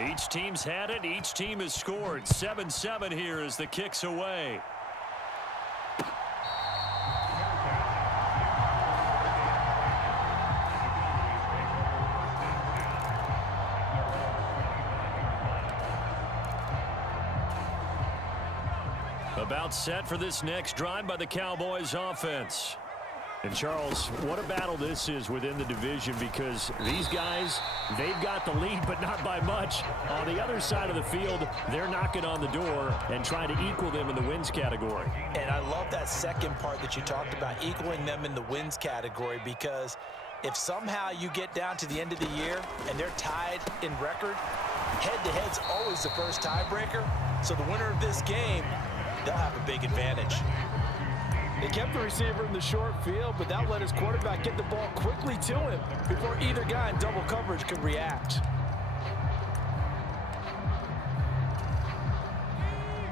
Each team's had it. Each team has scored. 7-7 here as the kick's away. About set for this next drive by the Cowboys offense. And Charles, what a battle this is within the division, because these guys, they've got the lead, but not by much. On the other side of the field, they're knocking on the door and trying to equal them in the wins category. And I love that second part that you talked about, equaling them in the wins category, because if somehow you get down to the end of the year and they're tied in record, head-to-head's always the first tiebreaker. So the winner of this game, they'll have a big advantage. They kept the receiver in the short field, but that let his quarterback get the ball quickly to him before either guy in double coverage could react.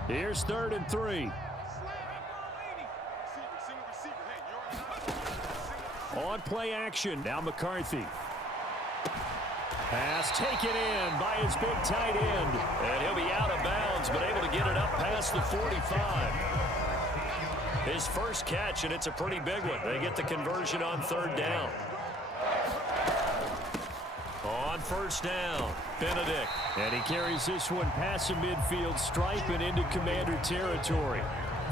Here's 3rd and 3. On play action, now McCarthy. Pass taken in by his big tight end. And he'll be out of bounds, but able to get it up past the 45. His first catch, and it's a pretty big one. They get the conversion on 3rd down. On 1st down, Benedict. And he carries this one past the midfield stripe and into Commander territory.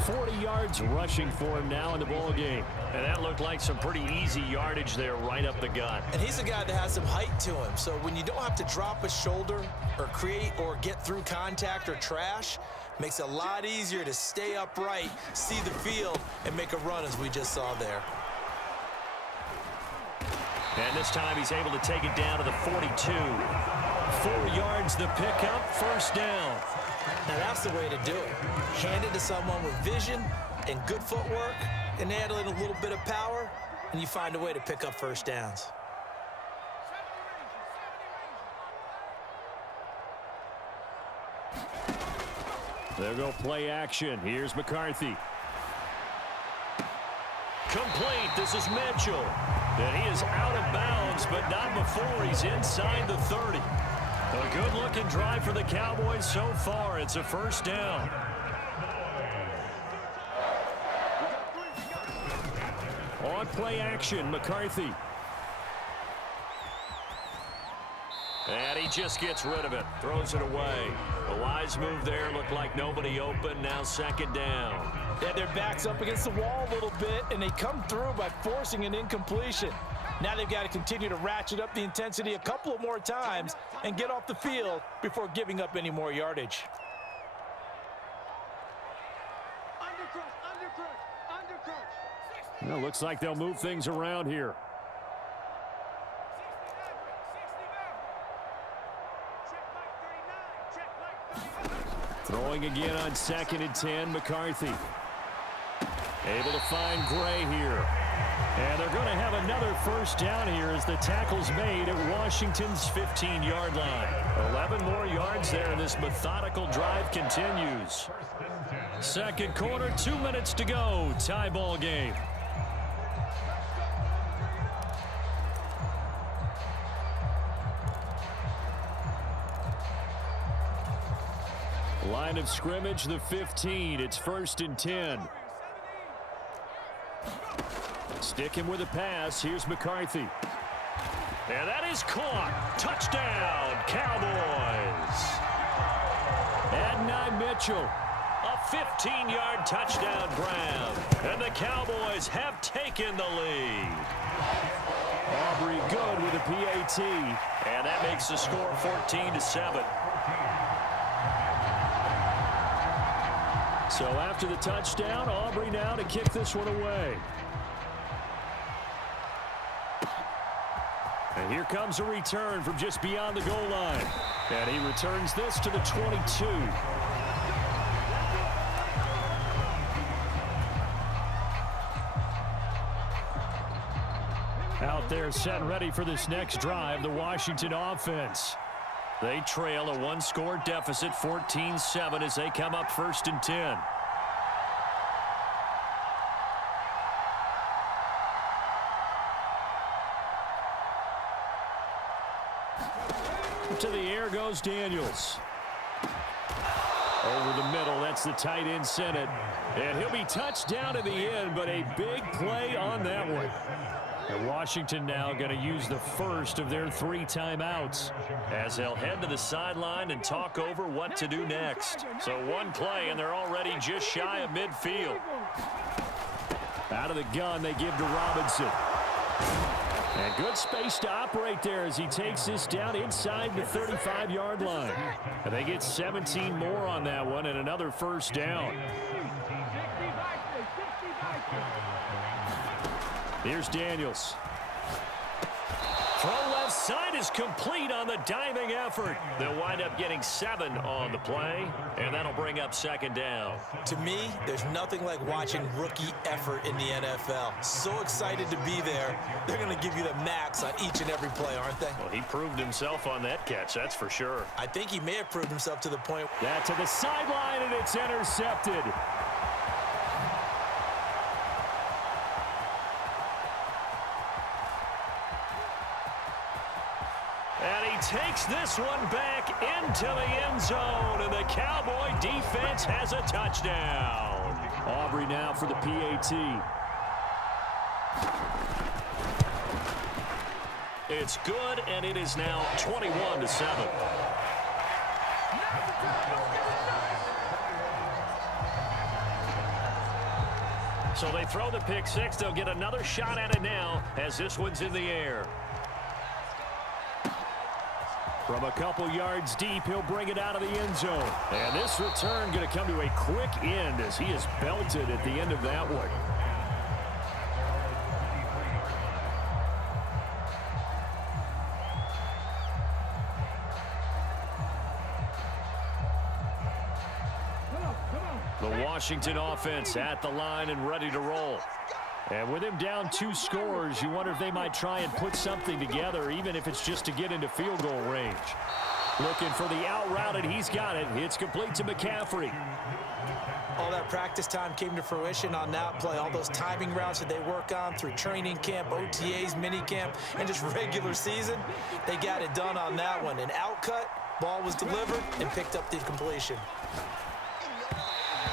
40 yards rushing for him now in the ball game. And that looked like some pretty easy yardage there right up the gut. And he's a guy that has some height to him. So when you don't have to drop a shoulder or create or get through contact or trash, makes it a lot easier to stay upright, see the field, and make a run as we just saw there. And this time he's able to take it down to the 42. 4 yards the pickup, 1st down. Now that's the way to do it. Hand it to someone with vision and good footwork, and add in a little bit of power, and you find a way to pick up 1st downs. There go play action. Here's McCarthy. Complete. This is Mitchell. And he is out of bounds, but not before he's inside the 30. A good-looking drive for the Cowboys so far. It's a 1st down. On play action, McCarthy. And he just gets rid of it. Throws it away. A wise move there. Looked like nobody open. Now 2nd down. Yeah, their back's up against the wall a little bit, and they come through by forcing an incompletion. Now they've got to continue to ratchet up the intensity a couple of more times and get off the field before giving up any more yardage. Well, looks like they'll move things around here. Throwing again on 2nd and 10, McCarthy. Able to find Gray here. And they're going to have another 1st down here as the tackle's made at Washington's 15-yard line. 11 more yards there, and this methodical drive continues. 2nd quarter, 2 minutes to go. Tie ball game. Line of scrimmage, the 15. It's 1st and 10. Sticking with a pass. Here's McCarthy. And that is caught. Touchdown, Cowboys. Adonai Mitchell. A 15-yard touchdown grab. And the Cowboys have taken the lead. Aubrey good with a PAT. And that makes the score 14-7. So after the touchdown, Aubrey now to kick this one away. And here comes a return from just beyond the goal line. And he returns this to the 22. Out there set and ready for this next drive, the Washington offense. They trail a 1-score deficit, 14-7, as they come up 1st and 10. To the air goes Daniels. Over the middle, that's the tight end sent it. And he'll be touched down in the end, but a big play on that one. And Washington now going to use the first of their 3 timeouts as they'll head to the sideline and talk over what to do next. So one play, and they're already just shy of midfield. Out of the gun, they give to Robinson. And good space to operate there as he takes this down inside the 35-yard line. And they get 17 more on that one and another first down. Here's Daniels. Throw left side is complete on the diving effort. They'll wind up getting 7 on the play, and that'll bring up second down. To me, there's nothing like watching rookie effort in the NFL. So excited to be there. They're going to give you the max on each and every play, aren't they? Well, he proved himself on that catch, that's for sure. I think he may have proved himself to the point. That to the sideline, and it's intercepted. And he takes this one back into the end zone, and the Cowboy defense has a touchdown. Aubrey now for the PAT. It's good, and it is now 21-7. So they throw the pick six. They'll get another shot at it now as this one's in the air. From a couple yards deep, he'll bring it out of the end zone. And this return going to come to a quick end as he is belted at the end of that one. The Washington offense at the line and ready to roll. And with him down 2 scores, you wonder if they might try and put something together, even if it's just to get into field goal range. Looking for the out route, and he's got it. It's complete to McCaffrey. All that practice time came to fruition on that play. All those timing routes that they work on through training camp, OTAs, minicamp, and just regular season, they got it done on that one. An outcut, ball was delivered, and picked up the completion.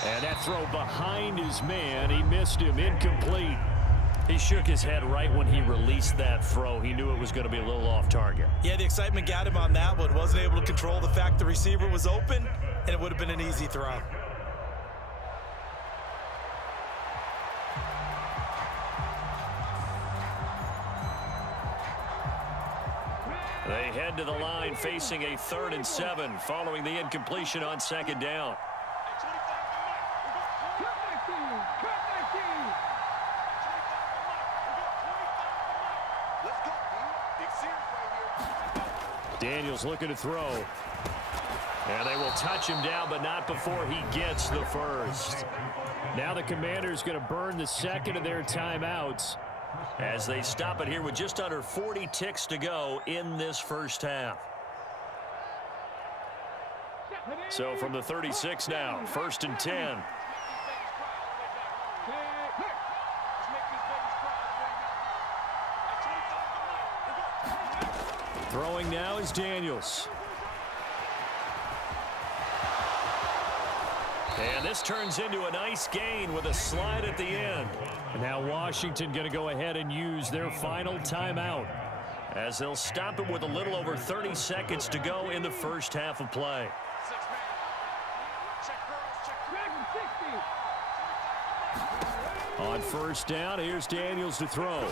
And that throw behind his man, he missed him, incomplete. He shook his head right when he released that throw. He knew it was going to be a little off target. Yeah, the excitement got him on that one. Wasn't able to control the fact the receiver was open, and it would have been an easy throw. They head to the line facing a 3rd and 7 following the incompletion on 2nd down. Daniels looking to throw. And they will touch him down, but not before he gets the first. Now the Commanders going to burn the 2nd of their timeouts as they stop it here with just under 40 ticks to go in this first half. So from the 36 now, 1st and 10. Throwing now is Daniels. And this turns into a nice gain with a slide at the end. And now Washington going to go ahead and use their final timeout as they'll stop it with a little over 30 seconds to go in the first half of play. On 1st down, here's Daniels to throw.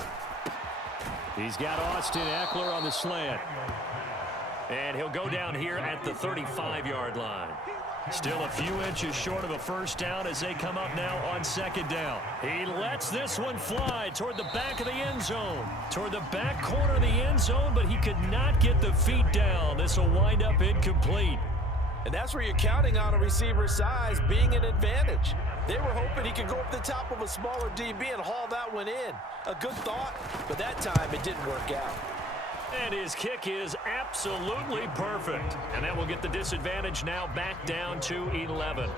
He's got Austin Eckler on the slant. And he'll go down here at the 35-yard line. Still a few inches short of a first down as they come up now on 2nd down. He lets this one fly toward the back of the end zone. Toward the back corner of the end zone, but he could not get the feet down. This will wind up incomplete. And that's where you're counting on a receiver's size being an advantage. They were hoping he could go up the top of a smaller DB and haul that one in. A good thought, but that time it didn't work out. And his kick is absolutely perfect. And that will get the disadvantage now back down to 11.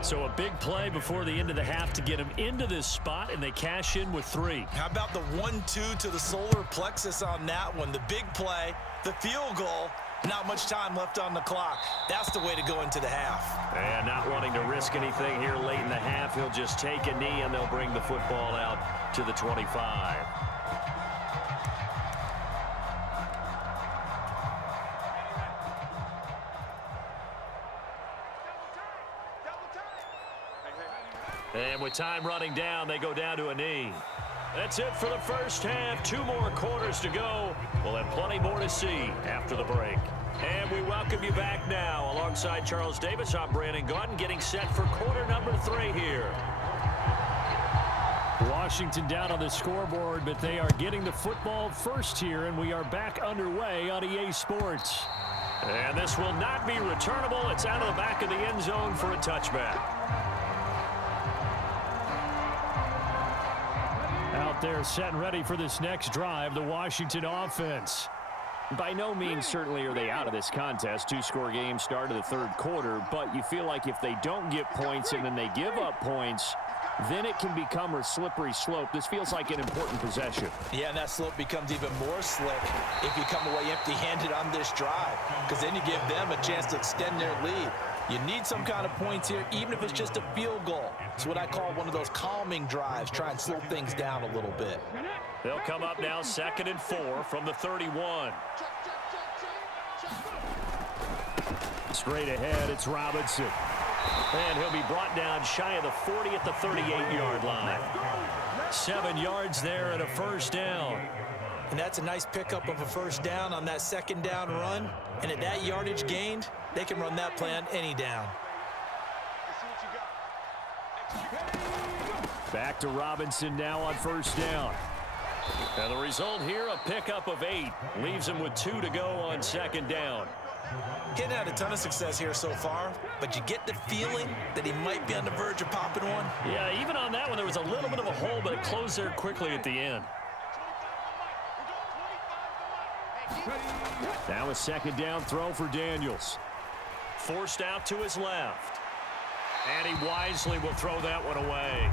So a big play before the end of the half to get him into this spot, and they cash in with 3. How about the 1-2 to the solar plexus on that one? The big play, the field goal, Not much time left on the clock. That's the way to go into the half. And not wanting to risk anything here late in the half, he'll just take a knee and they'll bring the football out to the 25. And with time running down, they go down to a knee. That's it for the first half. 2 more quarters to go. We'll have plenty more to see after the break. And we welcome you back now. Alongside Charles Davis, I'm Brandon Gaudin, getting set for quarter number 3 here. Washington down on the scoreboard, but they are getting the football first here, and we are back underway on EA Sports. And this will not be returnable. It's out of the back of the end zone for a touchback. Out there set and ready for this next drive, the Washington offense. By no means certainly are they out of this contest. 2-score game start of the third quarter, but you feel like if they don't get points and then they give up points, then it can become a slippery slope. This feels like an important possession. Yeah, and that slope becomes even more slick if you come away empty-handed on this drive, because then you give them a chance to extend their lead. You need some kind of points here, even if it's just a field goal. It's what I call one of those calming drives. Try and slow things down a little bit. They'll come up now 2nd and 4 from the 31. Straight ahead, it's Robinson. And he'll be brought down shy of the 40 at the 38-yard line. 7 yards there and a first down. And that's a nice pickup of a first down on that 2nd down run. And at that yardage gained, they can run that play on any down. Back to Robinson now on first down. And the result here, a pickup of 8. Leaves him with 2 to go on 2nd down. He hadn't had a ton of success here so far, but you get the feeling that he might be on the verge of popping one. Yeah, even on that one, there was a little bit of a hole, but it closed there quickly at the end. Now a 2nd down throw for Daniels. Forced out to his left. And he wisely will throw that one away.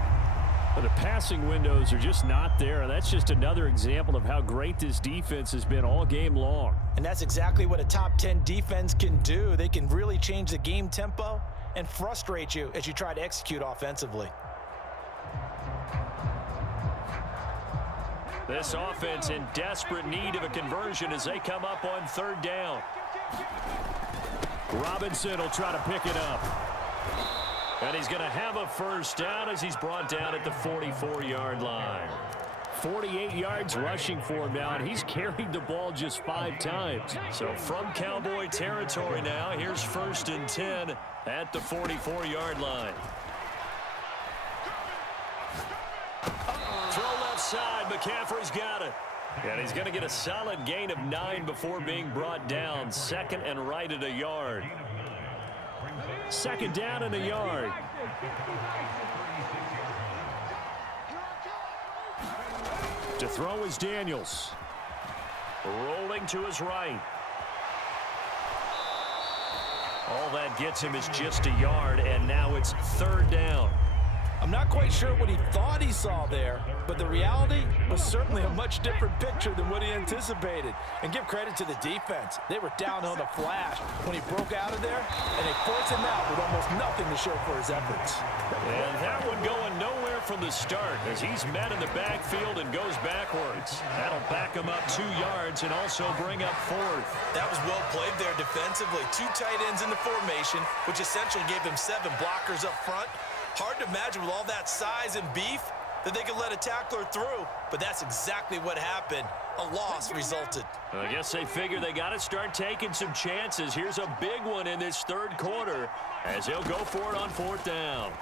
But the passing windows are just not there, and that's just another example of how great this defense has been all game long. And that's exactly what a top 10 defense can do. They can really change the game tempo and frustrate you as you try to execute offensively. This offense in desperate need of a conversion as they come up on 3rd down. Robinson will try to pick it up. And he's going to have a first down as he's brought down at the 44-yard line. 48 yards rushing for him now, and he's carried the ball just 5 times. So from Cowboy territory now, here's 1st and 10 at the 44-yard line. Throw left side, McCaffrey's got it. And he's going to get a solid gain of 9 before being brought down. 2nd and right at a yard. 2nd down and a yard. To throw is Daniels. Rolling to his right. All that gets him is just a yard, and now it's 3rd down. I'm not quite sure what he thought he saw there, but the reality was certainly a much different picture than what he anticipated. And give credit to the defense. They were down on the flash when he broke out of there, and they forced him out with almost nothing to show for his efforts. And that one going nowhere from the start as he's met in the backfield and goes backwards. That'll back him up 2 yards and also bring up 4th. That was well played there defensively. 2 tight ends in the formation, which essentially gave him 7 blockers up front. Hard to imagine with all that size and beef that they could let a tackler through, but that's exactly what happened. A loss resulted. I guess they figure they got to start taking some chances. Here's a big one in this 3rd quarter as he'll go for it on 4th down.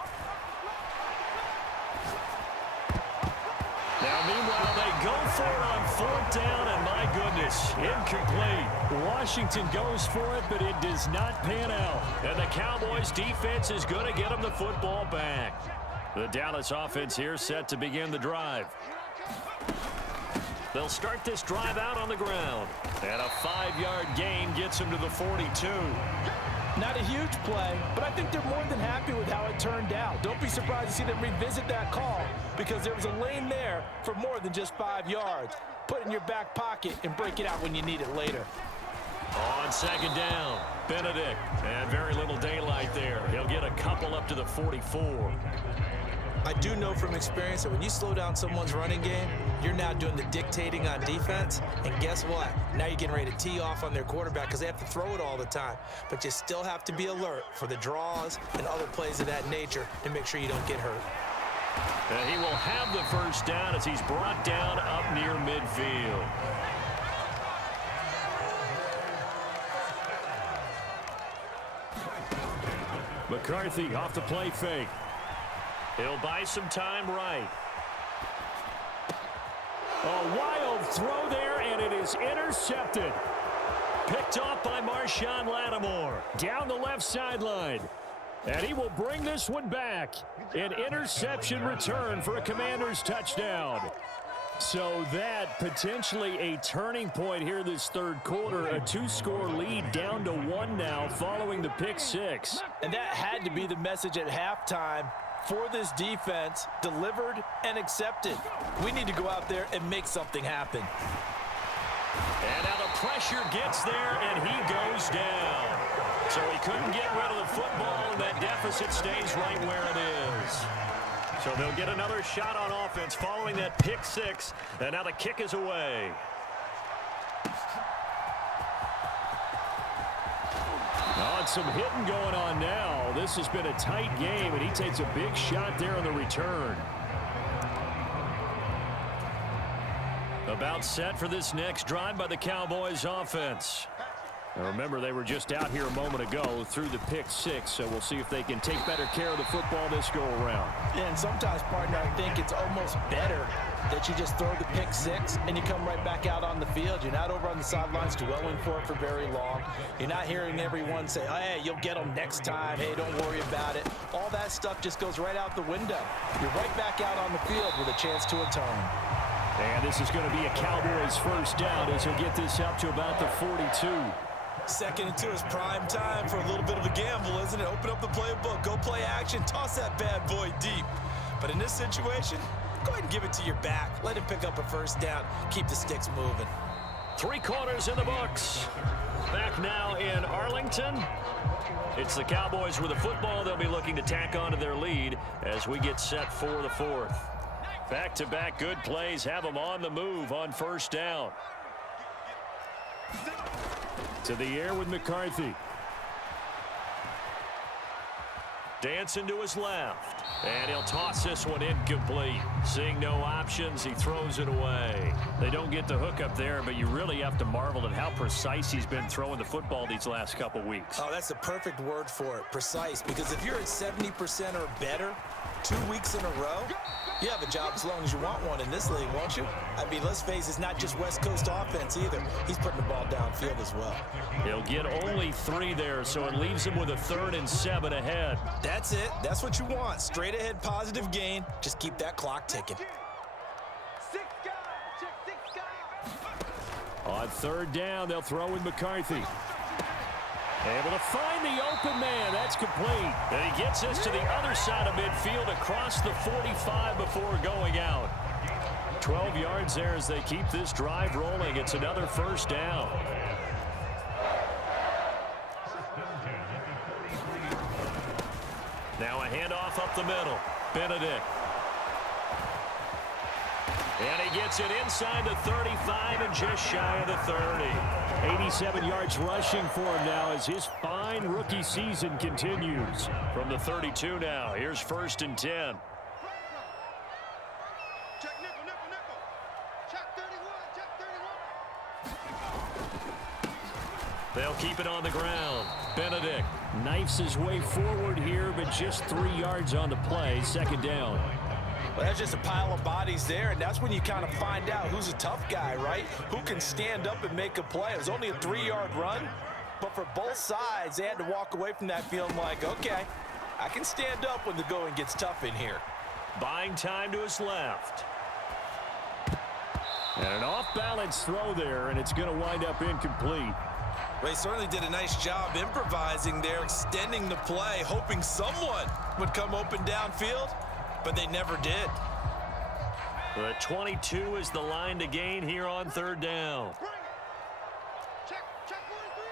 Now, meanwhile, they go for it on 4th down, and my goodness, incomplete. Washington goes for it, but it does not pan out. And the Cowboys defense is going to get them the football back. The Dallas offense here set to begin the drive. They'll start this drive out on the ground. And a 5-yard gain gets them to the 42. Not a huge play, but I think they're more than happy with how it turned out. Don't be surprised to see them revisit that call because there was a lane there for more than just 5 yards. Put it in your back pocket and break it out when you need it later. On second down, Benedict. And very little daylight there. He'll get a couple up to the 44. I do know from experience that when you slow down someone's running game, you're now doing the dictating on defense. And guess what? Now you're getting ready to tee off on their quarterback because they have to throw it all the time. But you still have to be alert for the draws and other plays of that nature to make sure you don't get hurt. And he will have the first down as he's brought down up near midfield. McCarthy off the play fake. He'll buy some time right. A wild throw there, and it is intercepted. Picked off by Marshawn Lattimore. Down the left sideline. And he will bring this one back. An interception return for a Commanders touchdown. So that potentially a turning point here this third quarter. A 2-score lead down to 1 now following the pick six. And that had to be the message at halftime for this defense, delivered and accepted. We need to go out there and make something happen. And now the pressure gets there, and he goes down. So he couldn't get rid of the football, and that deficit stays right where it is. So they'll get another shot on offense following that pick six, and now the kick is away. Oh, and some hitting going on now. This has been a tight game, and he takes a big shot there on the return. About set for this next drive by the Cowboys offense. Now remember, they were just out here a moment ago through the pick six, so we'll see if they can take better care of the football this go-around. Yeah, and sometimes, partner, I think it's almost better that you just throw the pick six and you come right back out on the field. You're not over on the sidelines dwelling for it for very long. You're not hearing everyone say, oh, hey, you'll get them next time. Hey, don't worry about it. All that stuff just goes right out the window. You're right back out on the field with a chance to atone. And this is going to be a Cowboys first down as he'll get this up to about the 42. Second and 2 is prime time for a little bit of a gamble, isn't it? Open up the playbook, go play action, toss that bad boy deep. But in this situation, go ahead and give it to your back. Let him pick up a first down. Keep the sticks moving. 3 quarters in the books. Back now in Arlington. It's the Cowboys with the football. They'll be looking to tack onto their lead as we get set for the fourth. Back-to-back good plays have them on the move on first down. To the air with McCarthy. Dancing to his left. And he'll toss this one incomplete. Seeing no options, he throws it away. They don't get the hook up there, but you really have to marvel at how precise he's been throwing the football these last couple weeks. Oh, that's the perfect word for it, precise. Because if you're at 70% or better 2 weeks in a row, you have a job as long as you want one in this league, won't you? I mean, let's face it, it's not just West Coast offense either. He's putting the ball downfield as well. He'll get only 3 there, so it leaves him with a 3rd and 7 ahead. That's it. That's what you want. Straight ahead, positive gain. Just keep that clock ticking. On 3rd down, they'll throw in McCarthy. Able to find the open man. That's complete. And he gets this to the other side of midfield across the 45 before going out. 12 yards there as they keep this drive rolling. It's another first down. Now a handoff up the middle. Benedict. And he gets it inside the 35 and just shy of the 30. 87 yards rushing for him now as his fine rookie season continues. From the 32 now, here's 1st and 10. Check nickel. Check 31. Check 31. They'll keep it on the ground. Benedict knifes his way forward here, but just 3 yards on the play. 2nd down. Well, that's just a pile of bodies there, and that's when you kind of find out who's a tough guy, right? Who can stand up and make a play. It was only a 3-yard run, but for both sides, they had to walk away from that feeling like, okay, I can stand up when the going gets tough in here. Buying time to his left. And an off-balance throw there, and it's going to wind up incomplete. Well, he certainly did a nice job improvising there, extending the play, hoping someone would come open downfield. But they never did. The 22 is the line to gain here on 3rd down. Check 1 3.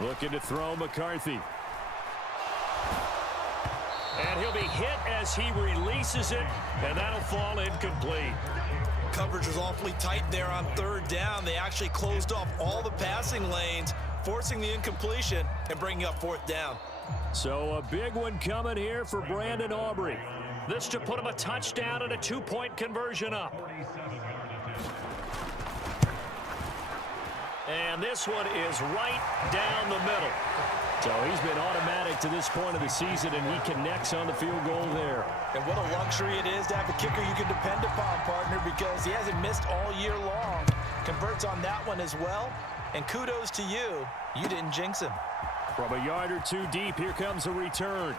Looking to throw McCarthy. And he'll be hit as he releases it, and that'll fall incomplete. Coverage was awfully tight there on third down. They actually closed off all the passing lanes, forcing the incompletion and bringing up fourth down. So a big one coming here for Brandon Aubrey. This to put him a touchdown and a 2-point conversion up. And this one is right down the middle. So he's been automatic to this point of the season, and he connects on the field goal there. And what a luxury it is to have a kicker you can depend upon, partner, because he hasn't missed all year long. Converts on that one as well. And kudos to you. You didn't jinx him. From a yard or two deep, here comes a return.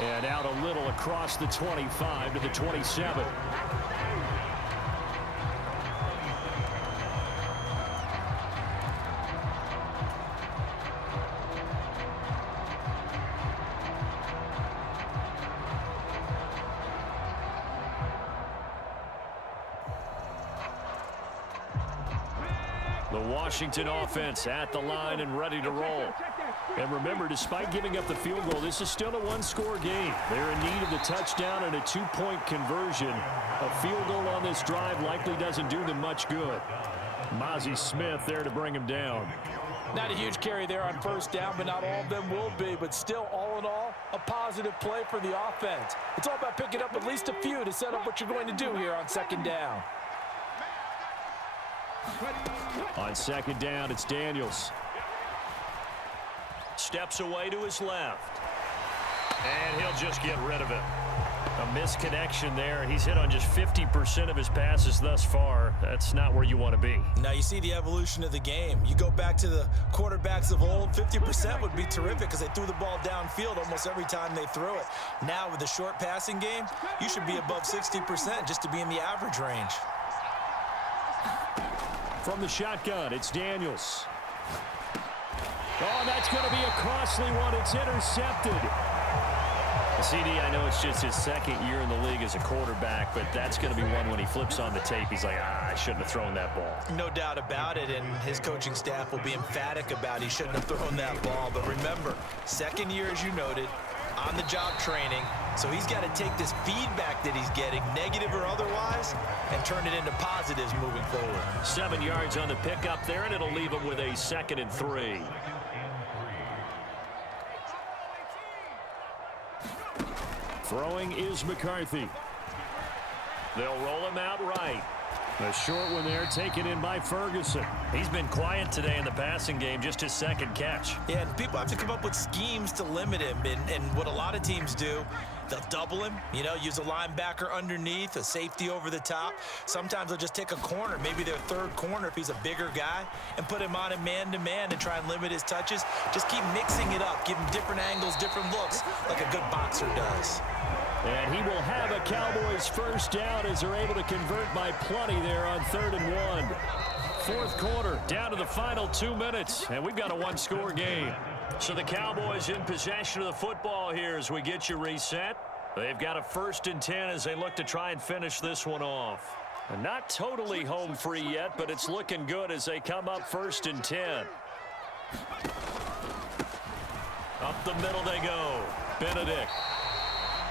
And out a little across the 25 to the 27. The Washington offense at the line and ready to roll. And remember, despite giving up the field goal, this is still a one-score game. They're in need of the touchdown and a 2-point conversion. A field goal on this drive likely doesn't do them much good. Mozzie Smith there to bring him down. Not a huge carry there on first down, but not all of them will be. But still, all in all, a positive play for the offense. It's all about picking up at least a few to set up what you're going to do here on second down. On second down, it's Daniels. Steps away to his left. And he'll just get rid of it. A misconnection there. He's hit on just 50% of his passes thus far. That's not where you want to be. Now you see the evolution of the game. You go back to the quarterbacks of old, 50% would be terrific because they threw the ball downfield almost every time they threw it. Now with the short passing game, you should be above 60% just to be in the average range. From the shotgun, it's Daniels. Oh, that's going to be a costly one. It's intercepted. CD, I know it's just his second year in the league as a quarterback, but that's going to be one when he flips on the tape. He's like, I shouldn't have thrown that ball. No doubt about it, and his coaching staff will be emphatic about he shouldn't have thrown that ball. But remember, second year, as you noted, on-the-job training, so he's got to take this feedback that he's getting, negative or otherwise, and turn it into positives moving forward. 7 yards on the pickup there, and it'll leave him with a 2nd and 3. Throwing is McCarthy. They'll roll him out right. A short one there, taken in by Ferguson. He's been quiet today in the passing game, just his 2nd catch. Yeah, and people have to come up with schemes to limit him, and what a lot of teams do, they'll double him, you know, use a linebacker underneath, a safety over the top. Sometimes they'll just take a corner, maybe their 3rd corner if he's a bigger guy, and put him on a man-to-man and try and limit his touches. Just keep mixing it up, give him different angles, different looks, like a good boxer does. And he will have a Cowboys first down as they're able to convert by plenty there on 3rd and 1. 4th quarter, down to the final 2 minutes, and we've got a one-score game. So the Cowboys in possession of the football here as we get you reset. They've got a 1st and 10 as they look to try and finish this one off. And not totally home free yet, but it's looking good as they come up 1st and 10. Up the middle they go. Benedict.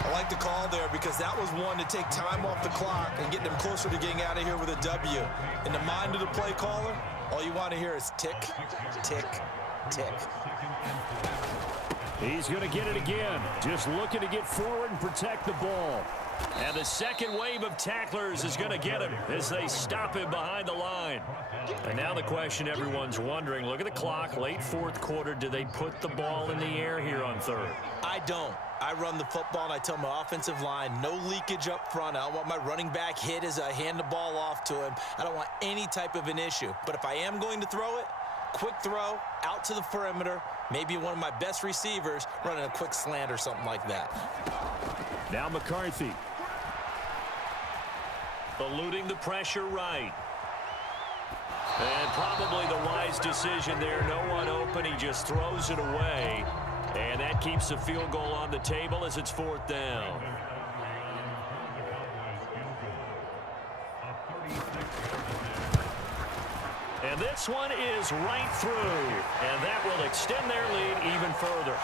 I like the call there because that was one to take time off the clock and get them closer to getting out of here with a W. In the mind of the play caller, all you want to hear is tick, tick, tick. He's going to get it again. Just looking to get forward and protect the ball. And the second wave of tacklers is going to get him as they stop him behind the line. And now the question everyone's wondering, look at the clock, late 4th quarter, do they put the ball in the air here on 3rd? I don't. I run the football and I tell my offensive line, no leakage up front. I don't want my running back hit as I hand the ball off to him. I don't want any type of an issue. But if I am going to throw it, quick throw, out to the perimeter, maybe one of my best receivers running a quick slant or something like that. Now McCarthy. Eluding the pressure right. And probably the wise decision there. No one open. He just throws it away. And that keeps the field goal on the table as it's 4th down. And this one is right through. And that will extend their lead even further.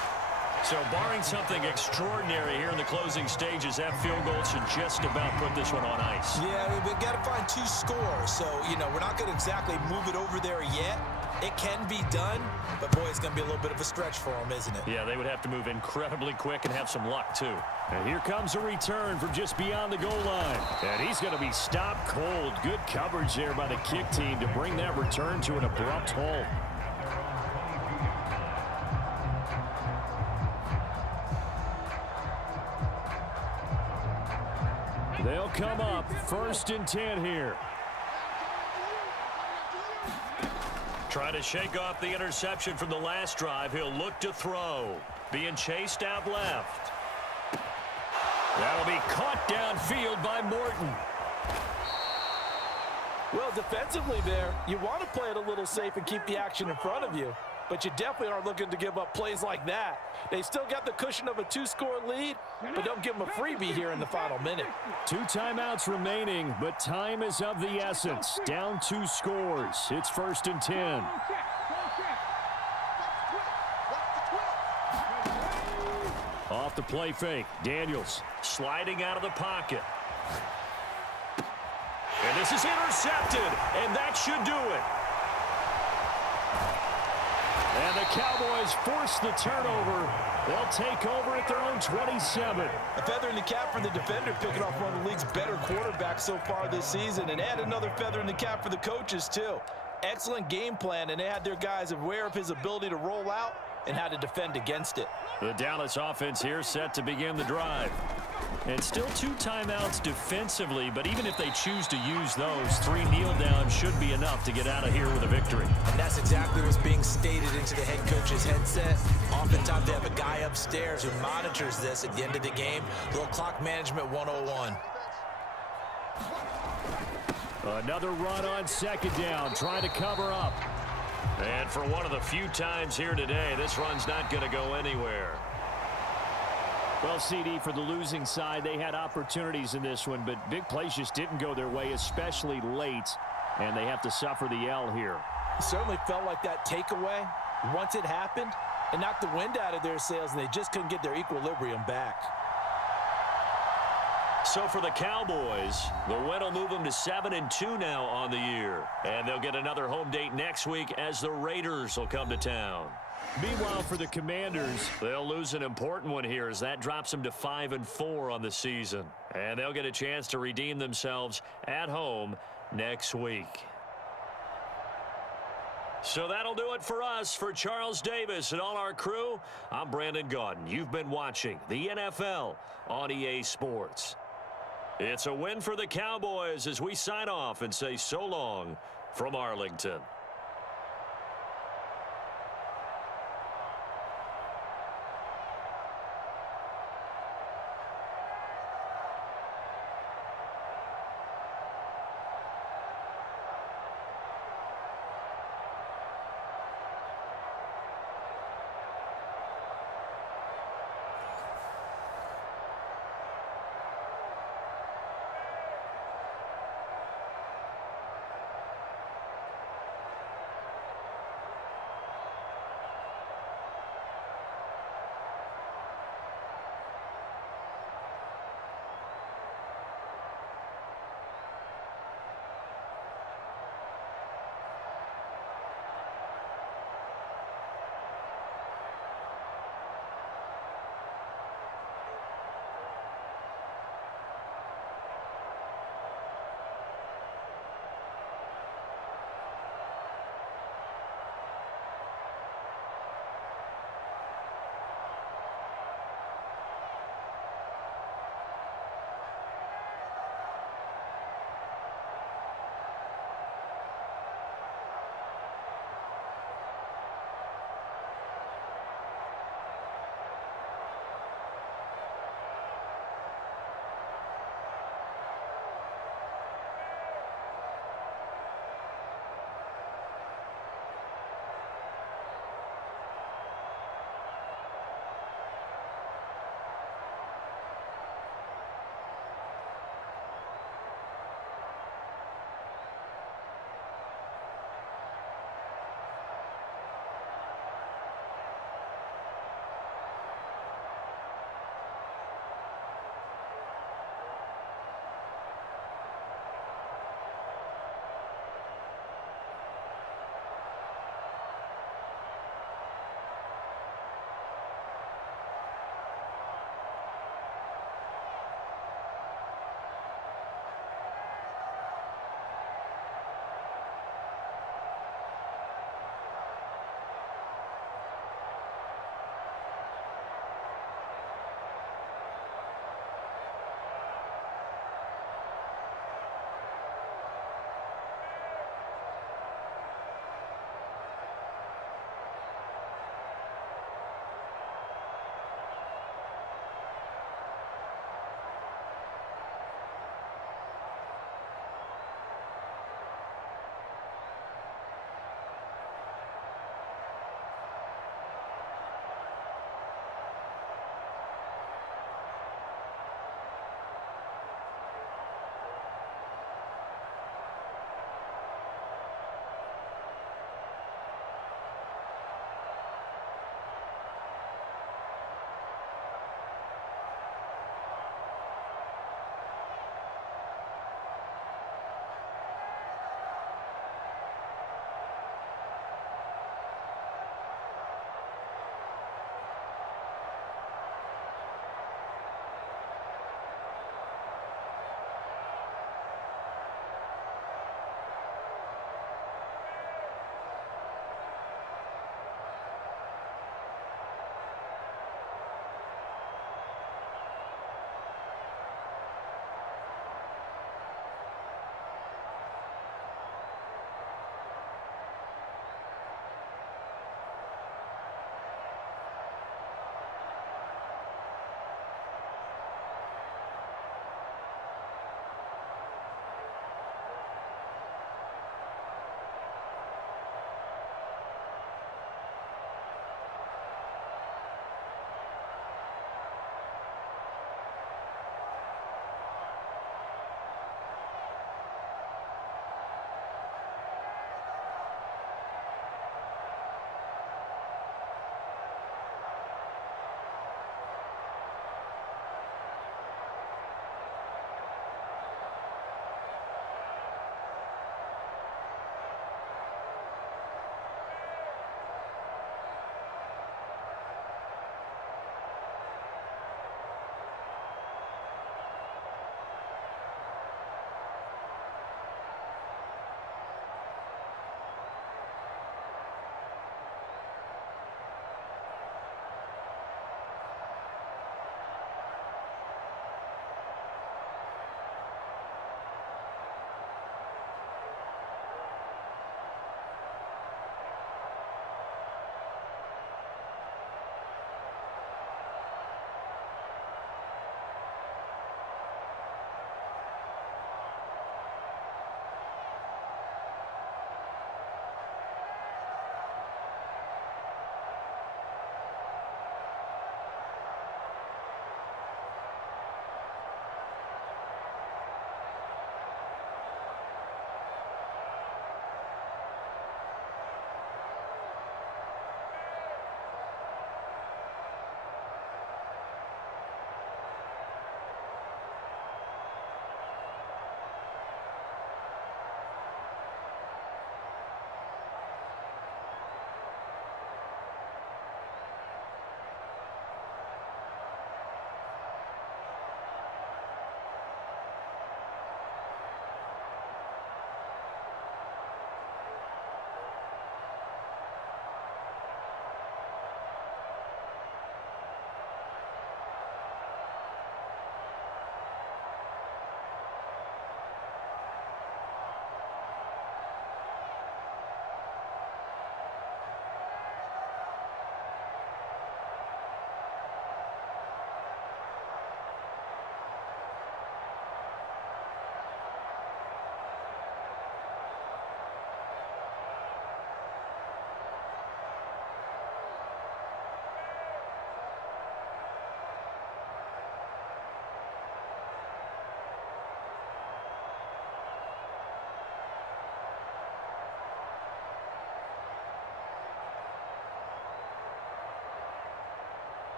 So barring something extraordinary here in the closing stages, that field goal should just about put this one on ice. Yeah, we've got to find 2 scores. So, we're not going to exactly move it over there yet. It can be done, but, boy, it's going to be a little bit of a stretch for them, isn't it? Yeah, they would have to move incredibly quick and have some luck, too. And here comes a return from just beyond the goal line. And he's going to be stopped cold. Good coverage there by the kick team to bring that return to an abrupt halt. They'll come up 1st and 10 here. Trying to shake off the interception from the last drive. He'll look to throw. Being chased out left. That'll be caught downfield by Morton. Well, defensively there, you want to play it a little safe and keep the action in front of you. But you definitely aren't looking to give up plays like that. They still got the cushion of a 2-score lead, but don't give them a freebie here in the final minute. 2 timeouts remaining, but time is of the essence. Down 2 scores. It's 1st and 10. Off the play fake. Daniels sliding out of the pocket. And this is intercepted, and that should do it. And the Cowboys force the turnover. They'll take over at their own 27. A feather in the cap for the defender, picking off one of the league's better quarterbacks so far this season. And add another feather in the cap for the coaches, too. Excellent game plan, and they had their guys aware of his ability to roll out and how to defend against it. The Dallas offense here set to begin the drive. And still 2 timeouts defensively, but even if they choose to use those, 3 kneel downs should be enough to get out of here with a victory. And that's exactly what's being stated into the head coach's headset. Oftentimes they have a guy upstairs who monitors this at the end of the game. Little clock management 101. Another run on 2nd down, trying to cover up. And for one of the few times here today, this run's not going to go anywhere. Well, CD, for the losing side, they had opportunities in this one, but big plays just didn't go their way, especially late, and they have to suffer the L here. It certainly felt like that takeaway, once it happened, it knocked the wind out of their sails, and they just couldn't get their equilibrium back. So for the Cowboys, the win will move them to 7-2 now on the year. And they'll get another home date next week as the Raiders will come to town. Meanwhile, for the Commanders, they'll lose an important one here as that drops them to 5-4 on the season. And they'll get a chance to redeem themselves at home next week. So that'll do it for us. For Charles Davis and all our crew, I'm Brandon Gaudin. You've been watching the NFL on EA Sports. It's a win for the Cowboys as we sign off and say so long from Arlington.